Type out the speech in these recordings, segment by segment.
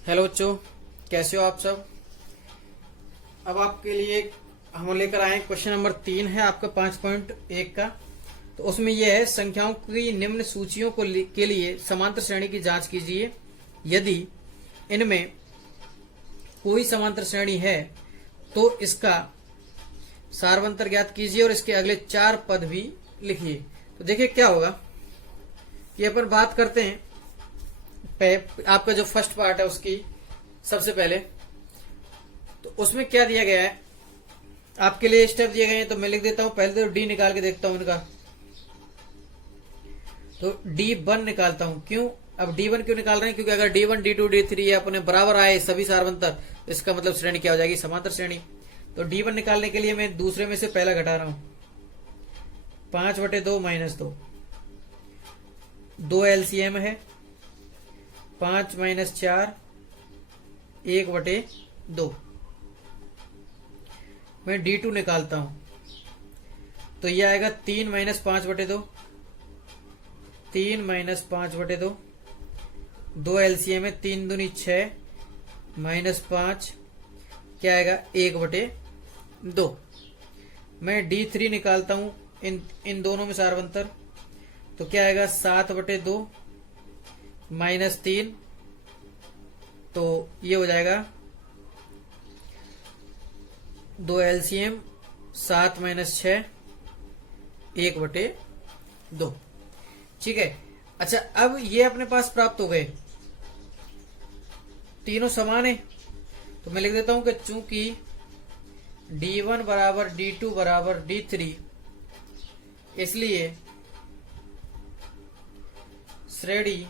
Hello बच्चों, कैसे हो आप सब। अब आपके लिए हम लेकर आए क्वेश्चन नंबर 3 है आपका 5.1 का। तो उसमें यह है संख्याओं की निम्न सूचियों के लिए समांतर श्रेणी की जांच कीजिए। यदि इनमें कोई समांतर श्रेणी है तो इसका सारवंतर ज्ञात कीजिए और इसके अगले 4 पद भी लिखिए। तो देखिए क्या होगा कि अपन बात करते हैं आपका जो फर्स्ट पार्ट है उसकी। सबसे पहले तो उसमें क्या दिया गया है, आपके लिए स्टेप दिए गए हैं। तो मैं लिख देता हूं, पहले तो डी निकाल के देखता हूं इनका। तो D1 निकालता हूं। क्यों, अब D1 क्यों निकाल रहे हैं? क्योंकि अगर D1 D2 D3 अपने बराबर आए सभी सारवंतर, तो इसका मतलब श्रेणी क्या हो जाएगी, समांतर श्रेणी। तो D1 निकालने के लिए मैं दूसरे में से पहला घटा रहा हूं, 5/2 - 2, 2 LCM है, 5 - 4 1/2। मैं D2 निकालता हूं तो यह आएगा 3 - 5/2, 3 - 5/2, 2 LCM है, 3 दूनी 6 -5 क्या आएगा 1/2। मैं D3 निकालता हूं इन दोनों में सारवंतर, तो क्या आएगा 7/2 -3, तो ये हो जाएगा 2 LCM 7 - 6 1/2। ठीक है। अच्छा, अब ये अपने पास प्राप्त हो गए, तीनों समान है। तो मैं लिख देता हूं कि चूंकि D1 बराबर D2 बराबर D3, इसलिए श्रेणी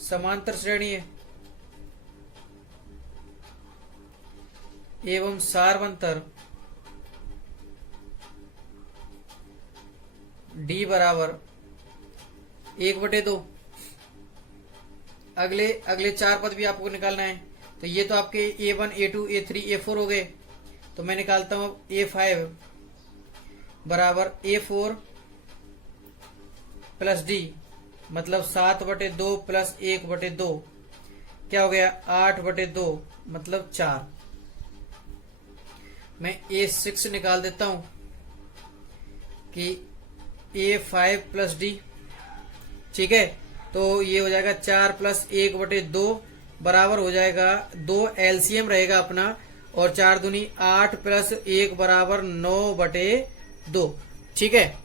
समांतर श्रेणी है एवं सारवंतर D बराबर 1/2। अगले 4 पद भी आपको निकालना है। तो ये तो आपके A1 A2 A3 A4 हो गए। तो मैं निकालता हूं A5 बराबर A4 प्लस D, मतलब 7/2 प्लस 1/2 क्या हो गया 8/2, मतलब 4। मैं A6 निकाल देता हूं कि A5 प्लस D। ठीक है, तो ये हो जाएगा 4 प्लस 1/2 बराबर हो जाएगा 2 LCM रहेगा अपना, और 4 दूनी 8 प्लस 1 बराबर 9/2। ठीक है,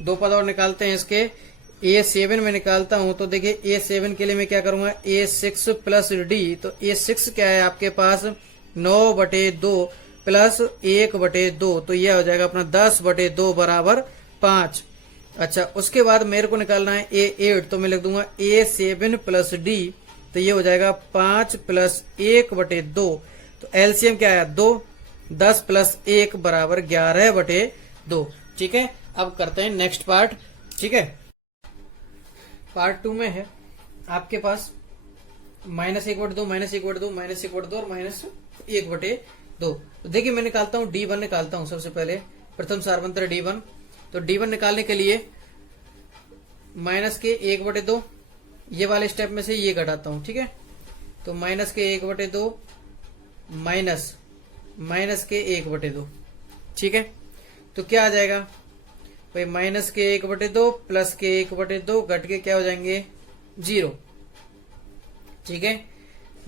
2 पद और निकालते हैं इसके। A7 में निकालता हूं तो देखिए A7 के लिए मैं क्या करूंगा A6 प्लस D। तो A6 क्या है आपके पास 9/2 प्लस 1/2, तो यह हो जाएगा अपना 10/2 बराबर 5। अच्छा, उसके बाद मेरे को निकालना है A8, तो मैं लिख दूंगा A7 प्लस D, तो ये हो जाएगा 5 प्लस 1/2। तो एलसीएम क्या है 2, 10 प्लस 1 बराबर 11/2। ठीक है, अब करते हैं नेक्स्ट पार्ट। ठीक है, पार्ट 2 में है आपके पास -1/2 -1/2 -1/2 और -1/2। तो देखिए मैं निकालता हूं D1 निकालता हूं सबसे पहले, प्रथम सारवंतर D1। तो D1 निकालने के लिए -1/2 ये वाले स्टेप में से ये घटाता हूं। ठीक है, तो -1/2 -1/2। ठीक है, तो क्या आ जाएगा भाई -1/2 प्लस 1/2 घट के क्या हो जाएंगे 0। ठीक है,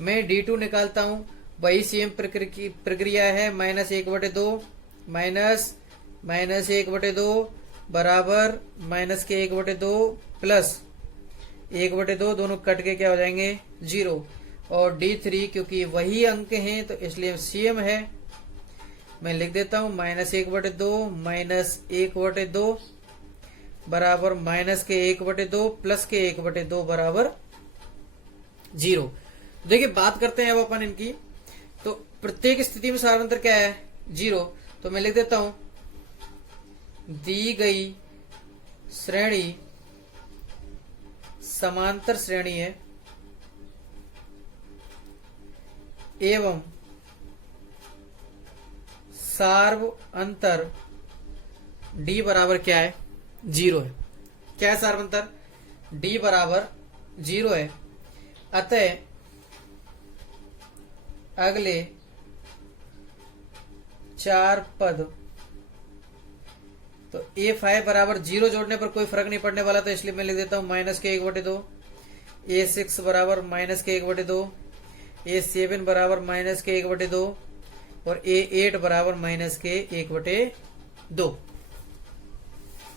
मैं D2 निकालता हूं, वही सेम प्रक्रिया है। -1/2 -1/2 बराबर -1/2 प्लस 1/2, दोनों कट के क्या हो जाएंगे 0। और D3 क्योंकि वही अंक हैं तो इसलिए सेम है, मैं लिख देता हूं -1/2 -1/2 बराबर -1/2 प्लस 1/2 बराबर 0। देखिए बात करते हैं अब अपन इनकी। तो प्रत्येक स्थिति में सारवंतर क्या है 0। तो मैं लिख देता हूं दी गई श्रेणी समांतर श्रेणी है एवं सार्व अंतर D बराबर क्या है 0 है। क्या है सार्वंतर, डी बराबर 0 है, अतः अगले 4 पद, तो A5 बराबर 0 जोड़ने पर कोई फर्क नहीं पड़ने वाला, तो इसलिए मैं लिख देता हूं -के1/2, A6 बराबर -के1/2, A7 बराबर -के1/2 और A8 बराबर -के1/2।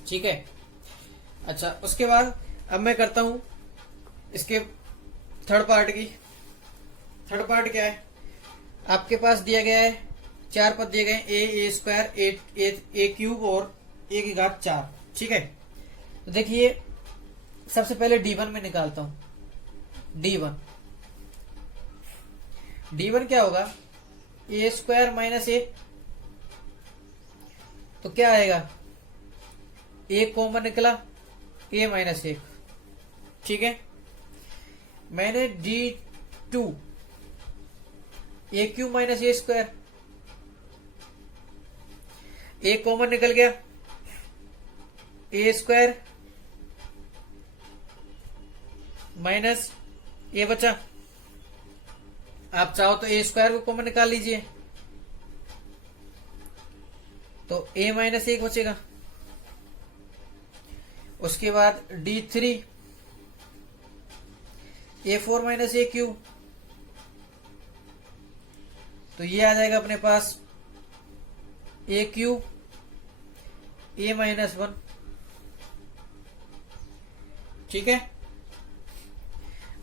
ठीक है। अच्छा, उसके बाद अब मैं करता हूं इसके थर्ड पार्ट की। थर्ड पार्ट क्या है, आपके पास दिया गया है 4 पद दिए गए, ए स्क्वायर, ए क्यूब और a⁴। ठीक है। तो देखिए सबसे पहले D1 में निकालता हूं। D1 क्या होगा, ए स्क्वायर माइनस ए, तो क्या आएगा, एक कॉमन निकला, a माइनस 1। ठीक है। मैंने D2 ए क्यूब माइनस ए स्क्वायर, एक कॉमन निकल गया, ए स्क्वायर माइनस ए बचा। आप चाहो तो ए स्क्वायर को कॉमन निकाल लीजिए, तो ए माइनस 1 बचेगा। उसके बाद D3 A4 माइनस ए क्यूब, तो ये आ जाएगा अपने पास ए क्यूब a माइनस 1। ठीक है।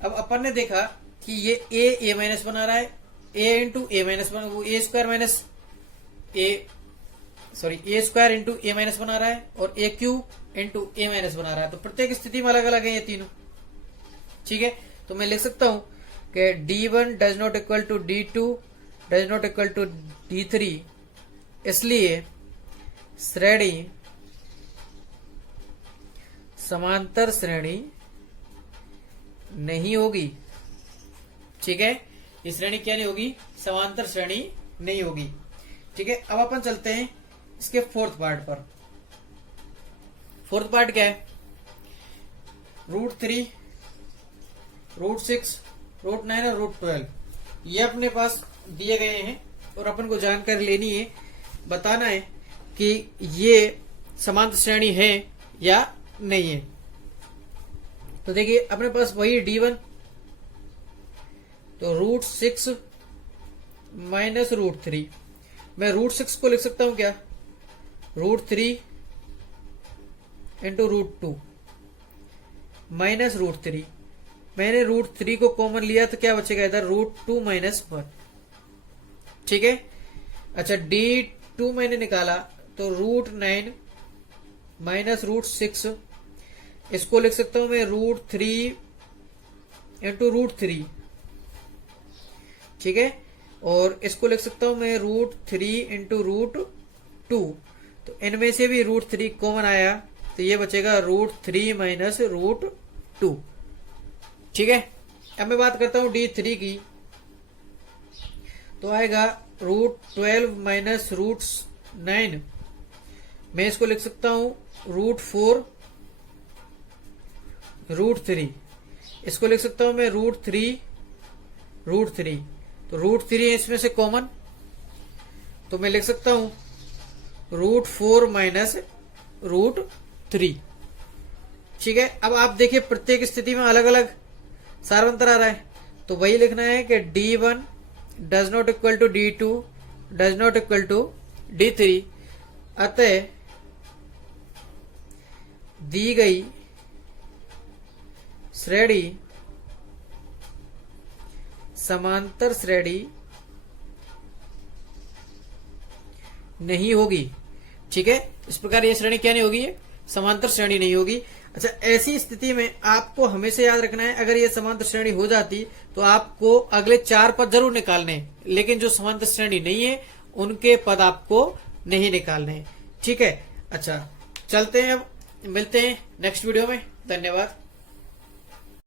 अब अपन ने देखा कि ये a माइनस 1 आ रहा है, a इंटू ए माइनस 1, वो ए स्क्वायर माइनस ए स्क्वायर इंटू ए माइनस 1 आ रहा है, और ए क्यूब इंटू ए माइनस 1 आ रहा है। तो प्रत्येक स्थिति में अलग अलग है ये तीनों। ठीक है। तो मैं लिख सकता हूं कि D1 does not equal to D2 does not equal to D3, इसलिए श्रेणी समांतर श्रेणी नहीं होगी। ठीक है। ये श्रेणी क्या नहीं होगी, समांतर श्रेणी नहीं होगी। ठीक है। अब अपन चलते हैं इसके फोर्थ पार्ट पर। फोर्थ पार्ट क्या है, √3, √6, √9 और √12 ये अपने पास दिए गए हैं, और अपन को जानकारी लेनी है, बताना है कि ये समांतर श्रेणी है या नहीं है। तो देखिए अपने पास वही D1, तो √6 माइनस √3, मैं √6 को लिख सकता हूं क्या, √3 इंटू √2 माइनस √3। मैंने √3 को कॉमन लिया तो क्या बचेगा इधर, √2 माइनस 1। ठीक है। अच्छा, D2 मैंने निकाला तो √9 माइनस √6, इसको लिख सकता हूं मैं √3 इंटू √3। ठीक है। और इसको लिख सकता हूं मैं √3 इंटू √2। तो इनमें से भी √3 कॉमन आया, तो ये बचेगा √3 माइनस √2। ठीक है। अब मैं बात करता हूं D3 की, तो आएगा √12 माइनस √9, मैं इसको लिख सकता हूं √4 √3, इसको लिख सकता हूं मैं √3 तो √3 है इसमें से कॉमन, तो मैं लिख सकता हूं √4 माइनस √3। ठीक है। अब आप देखिए प्रत्येक स्थिति में अलग अलग सारवंतर आ रहा है, तो वही लिखना है कि D1 does not equal to D2 does not equal to D3, अतः दी गई श्रेणी समांतर श्रेणी नहीं होगी। ठीक है। इस प्रकार ये श्रेणी क्या नहीं होगी, समांतर श्रेणी नहीं होगी। अच्छा, ऐसी स्थिति में आपको हमेशा याद रखना है, अगर ये समांतर श्रेणी हो जाती तो आपको अगले 4 पद जरूर निकालने हैं, लेकिन जो समांतर श्रेणी नहीं है उनके पद आपको नहीं निकालने हैं। ठीक है। अच्छा, चलते हैं, अब मिलते हैं नेक्स्ट वीडियो में। धन्यवाद।